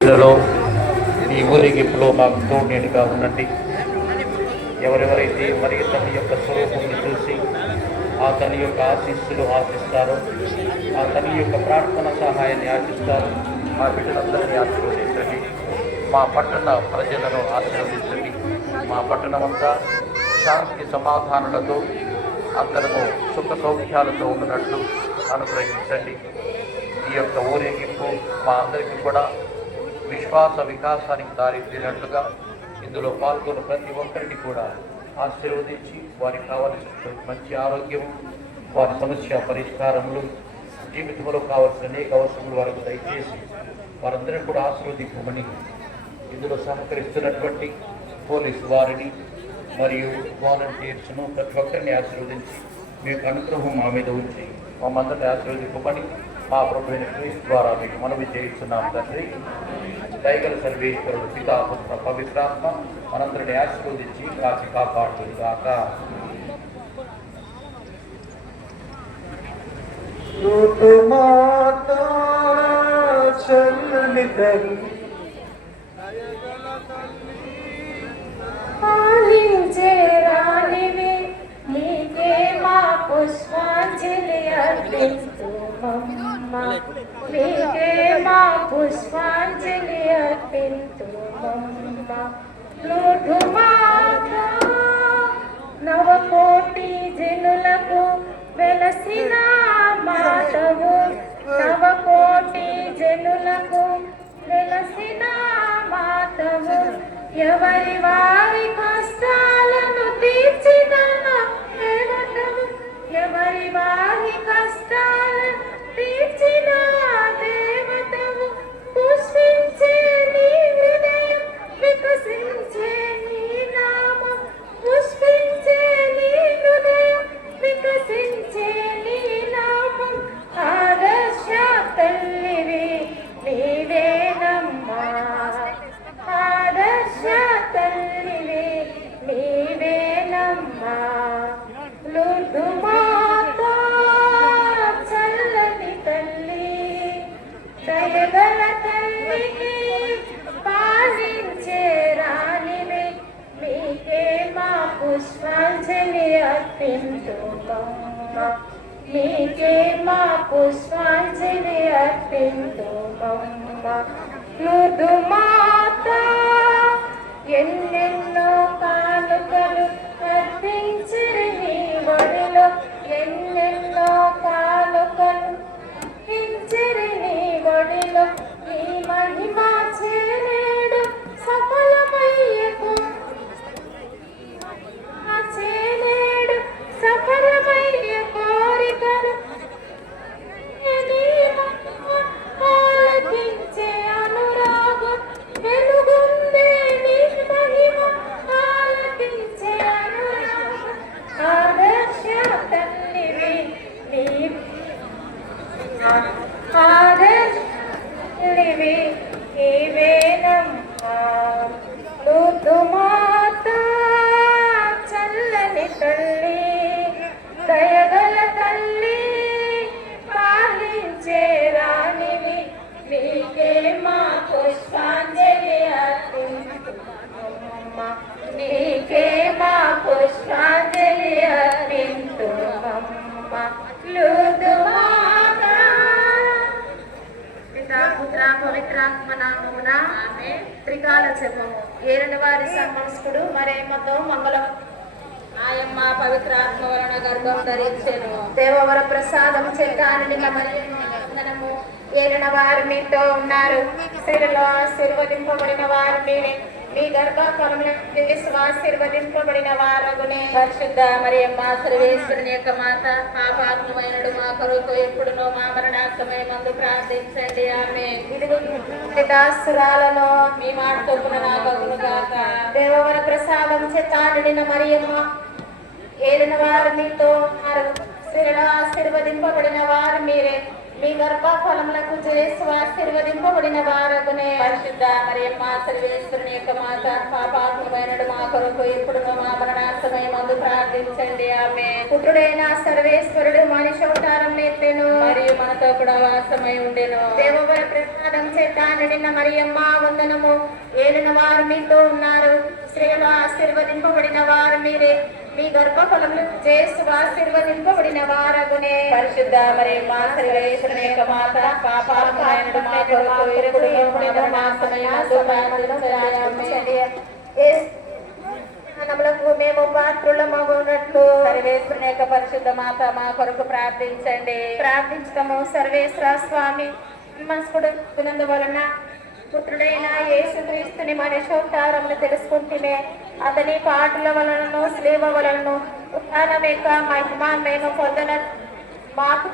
లలో ఈ ఊరేగింపులో మాకు తోడేటుగా ఉండండి. ఎవరెవరైతే మరి తన యొక్క స్వరూపంను చూసి ఆ తన యొక్క ఆశీస్సులు ఆశిస్తారో, ఆ తన యొక్క ప్రార్థన సహాయాన్ని ఆశిస్తారో, ఆ బిడ్డలందరినీ ఆశీర్వదించండి. మా పట్టణ ప్రజలను ఆశీర్వదించండి. మా పట్టణమంతా శాంతి సమాధానాలతో అందరము సుఖ సౌఖ్యాలతో ఉన్నట్లు అనుగ్రహించండి. ఈ యొక్క ఊరేగింపు మా అందరికీ కూడా విశ్వాస వికాసానికి దారితీరినట్లుగా ఇందులో పాల్గొన్న ప్రతి ఒక్కరిని కూడా ఆశీర్వదించి వారికి కావలసిన మంచి ఆరోగ్యం, వారి సమస్య పరిష్కారములు, జీవితంలో కావలసిన అనేక అవసరములు వారికి దయచేసి వారందరినీ కూడా ఆశీర్వదించమని ఇందులో సహకరిస్తున్నటువంటి పోలీసు వారిని మరియు వాలంటీర్స్ను ప్రతి ఒక్కరిని ఆశీర్వదించి మీకు అనుగ్రహం మా మీద ఉంచి మమ్మల్ని ఆశీర్వదింపమని మా ప్రభువైన క్రీస్తు ద్వారా మీకు మనవి చేయిస్తున్నాం తండ్రి. దయగల సర్వేశ్వరుడు పితా పుత్ర పవిత్రాత్మ మనందరిని ఆశీర్వదించి కాచి కాపాడుతుందాక. పుష్పాంజలి అర్పింతుమమ్మా, నీకే మా పుష్పాంజలి అర్పింతుమమ్మా. లోటుమాత నవకోటి జనులకు వెలసిన మాతవు, నవకోటి జనులకు వెలసిన మాతవు, ఎవరి వారి కష్టాలను తీర్చిన దేవతవు, ఎవరి వారి కష్టాలను తీర్చిన దేవతవు. పుష్పించే నీ హృదయం, వికసించే నీ నామం, పుష్పించే నీ హృదయం, వికసించే నీ నామం. ఆదర్శ తల్లివి నీవేనమ్మా, ఆదర్శ తల్లివి నీవేనమ్మా. లూర్దు మాత చల్లని తల్లి, దయగల తల్లికి పాలించే రాణివి, మీకే మా పుష్పాంజలి అర్పింతుమమ్మా, మీకే మా పుష్పాంజలి అర్పింతుమమ్మా. లూర్దు మాత ఎన్నెన్నో కానుకలు అర్పించిరి నీ ఒడిలో, ఎన్నెన్నో కానుకలు అర్పించిరి నీ ఒడిలో. నీ మహిమ చేనేడు సఫలమయ్యకు, చేనేడు సఫలమయ్య కోరికలు ఆలకించే అనురాగం వెలుగుందే నీ మహిమ, ఆలకించే అనురాగం. ఆదర్శ తల్లివి నీవే, ఆదర్శ తల్లివి నీవేనమ్మా. లూర్దు మాత చల్లని తల్లి, దయగల తల్లి, పాలించే రాణివి, నీకే మా పుష్పాంజలి అర్పింతుమమ్మా, నీకే మా పుష్పాంజలి అర్పింతుమమ్మా. లూర్దు మాత. పితా పుత్ర పవిత్రాత్మ నామమున ఆమేన్. త్రికాల జపము. ఏలిన వారి సమస్తుడు మరేమతో మంగళం. ఆయమ్మ పవిత్రాత్మ వలన గర్భం ధరించెను. దేవవర ప్రసాదం చేతాని వందనము. ఏలిన వారు మీతో ఉన్నారు, స్త్రీలలో ఆశీర్వదింపబడిన వారు మీరే, మీ గర్భఫలమున ఆశీర్వదింపబడిన వారగునే. పరిశుద్ధ మరియమ్మ సర్వేశ్వరుని యొక్క మాత, పాపాత్మమైనడు మా కొరకు ఎప్పుడునో మా మరణాంతమై మందు ప్రార్థించండి. ఆమేన్. దాసురాలలో మీ మాట చొప్పున నాకగును గాక. దేవవర ప్రసాదం చేతాని మరియమ్మ, ఏలిన వారు మీతో ఉన్నారు, స్త్రీలలో ఆశీర్వదింపబడిన వారు మీరే, మీ గర్భఫలములకు జేసు ఆశీర్వదింపబడిన వారగునే. పరిశుద్ధ మరియమ్మ సర్వేశ్వరుని యొక్క మాత పాపాత్మమైనడు మా కొరకు ఇప్పుడు మా మరణాసమయమందు ప్రార్థించండి. ఆమె పుత్రుడైన సర్వేశ్వరుడు మనిషి అవతారం ఎత్తెను, మరియు మనతో కూడా వాసమై ఉండెను. దేవవర ప్రసాదం చేత నిండిన మరియమ్మ వందనము. ఏలిన వారు మీతో ఉన్నారు, స్త్రీలు ఆశీర్వదింపబడిన వారు మీరే, మీ గర్భఫలములు చేసు ఆశీర్వదింపబడిన వారగునే. పరిశుద్ధ మరియమ్మ సర్వేశ్వరుని యొక్క మాత పాపాత్మమైనడు మా కొరకు ఇప్పుడు మా మరణాసమయమందు ప్రార్థించండి. నములకు మేము పాత్రులమగునట్లు సర్వేశ్వరుని యొక్క పరిశుద్ధ మాత మా కొరకు ప్రార్థించండి. ప్రార్థించటము. సర్వేశ్వర స్వామి మనస్కుడు వలన పుత్రుడైన యేసుక్రీస్తుని మనిషోత్తారమును తెలుసుకుంటేనే అతని పాటల వలనను శిలువ వలనను ఉత్థానం యొక్క మహిమ మేము పొందన మాకు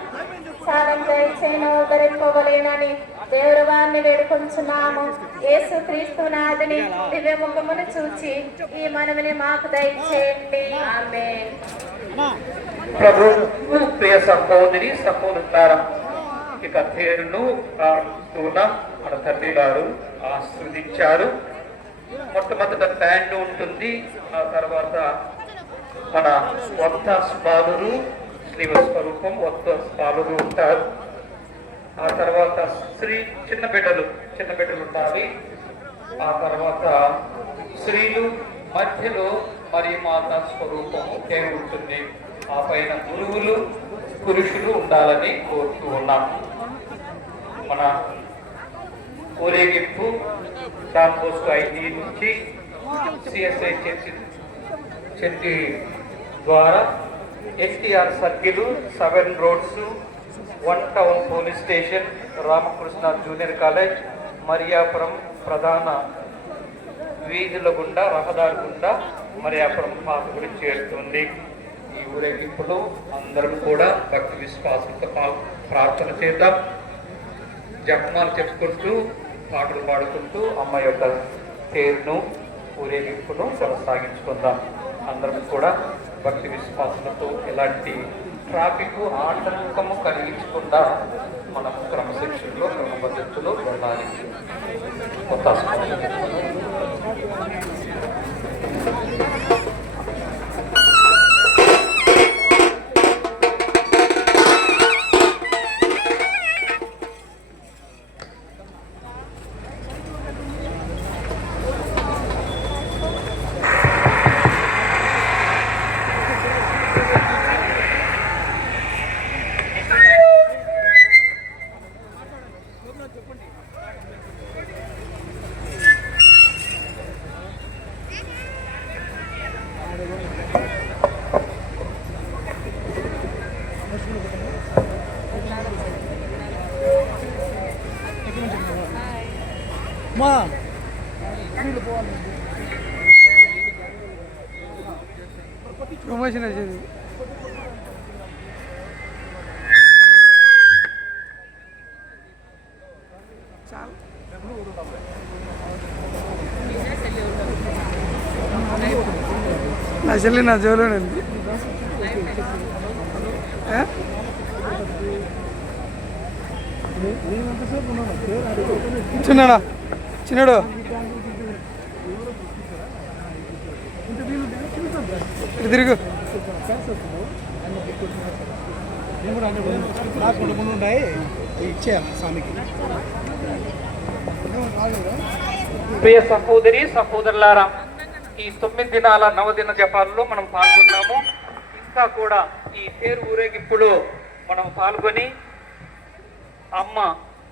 సాధం దయచేయను ధరింపవలేనని దేవుడు వారిని వేడుకొంచున్నాము. యేసుక్రీస్తు నాథుని దివ్య ముఖమును చూచి ఈ మనవిని మాకు దయచేయండి. ఆమేన్. ప్రభు ప్రియ సహోదరి సహోదరులారా, ఇక పేరును మన తండ్రి గారు ఆస్వాదించారు. మొట్టమొదట బ్యాండ్ ఉంటుంది, ఆ తర్వాత మన వక్త బాలురు శ్రీవ స్వరూపం వక్త బాలురు ఉంటారు. ఆ తర్వాత చిన్న బిడ్డలు ఉండాలి. ఆ తర్వాత స్త్రీలు మధ్యలో మరి మాత స్వరూపము పేరు ఉంటుంది. ఆ పైన గురువులు పురుషులు ఉండాలని కోరుతూ ఉన్నాం. మన ఊరేగింపు డాన్ బోస్కో ఐటీ నుంచి సిఎస్ఐ చర్చి ద్వారా NTR circle 7 roads 1 town police station Ramakrishna junior college Mariyapuram ప్రధాన వీధుల గుండా రహదారి గుండా మరియాపురం గుడి చేరుతుంది. ఈ ఊరేగింపులో అందరం కూడా భక్తి విశ్వాసంతో ప్రార్థన చేద్దాం. జపమాలు చెప్పుకుంటూ పాటలు పాడుకుంటూ అమ్మ యొక్క పేరును ఊరేగింపును కొనసాగించుకుందాం. అందరం కూడా భక్తి విశ్వాసంతో ఎలాంటి ట్రాఫిక్ ఆటంకము కలిగించకుండా మనం క్రమశిక్షణలో క్రమపద్ధతిలో వెళ్ళాలి. కొత్త ప్రమోషన్ వచ్చేది నా చెల్లి నా జోలోనే ఉంది. చిన్నాడా చిన్నాడు తిరుగు ప్రియ సహోదరి సహోదరులారా, ఈ 9 దినాల నవదిన జపాలలో మనం పాల్గొన్నాము. ఇంకా కూడా ఈ పేరు ఊరేగింపులో మనం పాల్గొని అమ్మ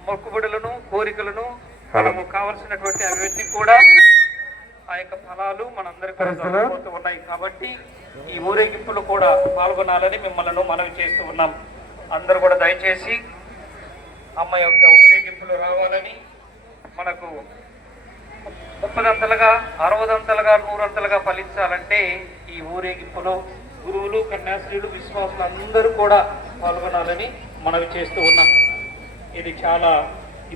మొక్కుబడులను కోరికలను మనము కావలసినటువంటి అభివృద్ధి కూడా ఆ యొక్క ఫలాలు మనందరికీ జరగబోతూ ఉన్నాయి. కాబట్టి ఈ ఊరేగింపులు కూడా పాల్గొనాలని మిమ్మల్ని మనవి చేస్తూ ఉన్నాం. అందరూ కూడా దయచేసి అమ్మ యొక్క ఊరేగింపులు రావాలని, మనకు 30 60 100 ఫలించాలంటే ఈ ఊరేగింపులో గురువులు కన్యాశ్రీలు విశ్వాసులు అందరూ కూడా పాల్గొనాలని మనవి చేస్తూ ఉన్నాం. ఇది చాలా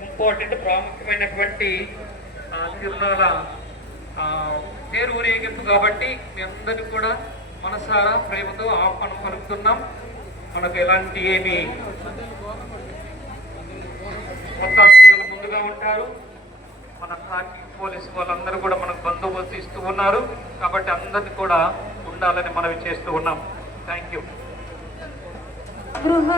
ఇంపార్టెంట్ ప్రాముఖ్యమైనటువంటి తిరునాళ్ళ పేరు ఊరేగింపు కాబట్టి మీ అందరినీ కూడా మనసారా ప్రేమతో ఆహ్వానం పలుకుతున్నాం. మనకు ఎలాంటి ఏమి కొత్త ముందుగా ఉంటారు. మన ట్రాఫిక్ పోలీసు వాళ్ళందరూ కూడా మనకు బందోబస్తు ఇస్తూ ఉన్నారు. కాబట్టి అందరినీ కూడా ఉండాలని మనవి చేస్తూ ఉన్నాం. Thank you. గృహ